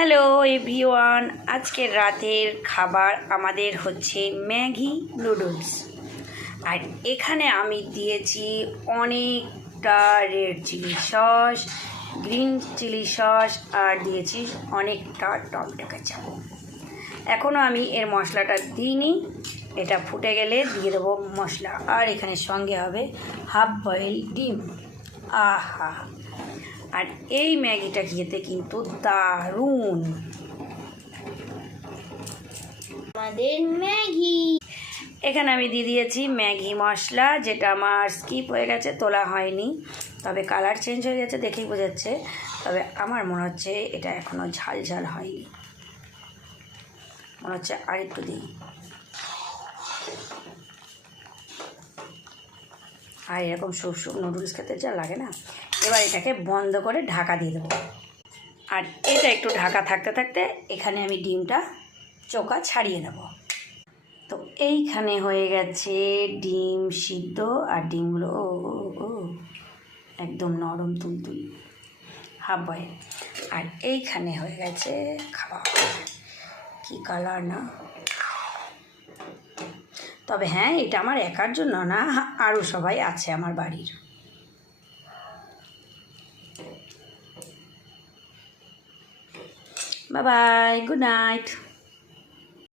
Hello everyone, আজকের রাতের খাবার আমাদের হচ্ছে ম্যাগি নুডলস। আর এখানে আমি দিয়েছি অনেকটা red chilli sauce, green chilli sauce, আর দিয়েছি অনেকটা টমেটো কেচাপ। এখনও আমি এর মশলাটা দিইনি, এটা ফুটে গেলে দিয়ে দেবো মশলা। আর এখানে সঙ্গে হবে হাফ বয়েল ডিম। আহা, আর এই ম্যাগিটা খেতে কিন্তু দারুণ। আমাদের ম্যাগি এখানে আমি দিয়ে দিয়েছি ম্যাগি মশলা, যেটা আমার স্কিপ হয়ে গেছে, তোলা হয়নি, তবে কালার চেঞ্জ হয়ে গেছে দেখেই বোঝাচ্ছে। তবে আমার মনে হচ্ছে এটা এখনও ঝাল ঝাল হয়নি, মনে হচ্ছে আর একটু দিই। আর এরকম স্যুপ স্যুপ নুডলস খেতে যা লাগে না। এবার এটাকে বন্ধ করে ঢাকা দিয়ে দেবো। আর এটা একটু ঢাকা থাকতে থাকতে এখানে আমি ডিমটা চোকা ছাড়িয়ে নেব। তো এইখানে হয়ে গেছে ডিম সিদ্ধ, আর ডিমগুলো ও ও ও একদম নরম তুলতুল হাফ বয়েল। আর এইখানে হয়ে গেছে খাবার, কি কালার না। তবে হ্যাঁ, এটা আমার একার জন্য না, আরও সবাই আছে আমার বাড়ির। Bye bye, good night.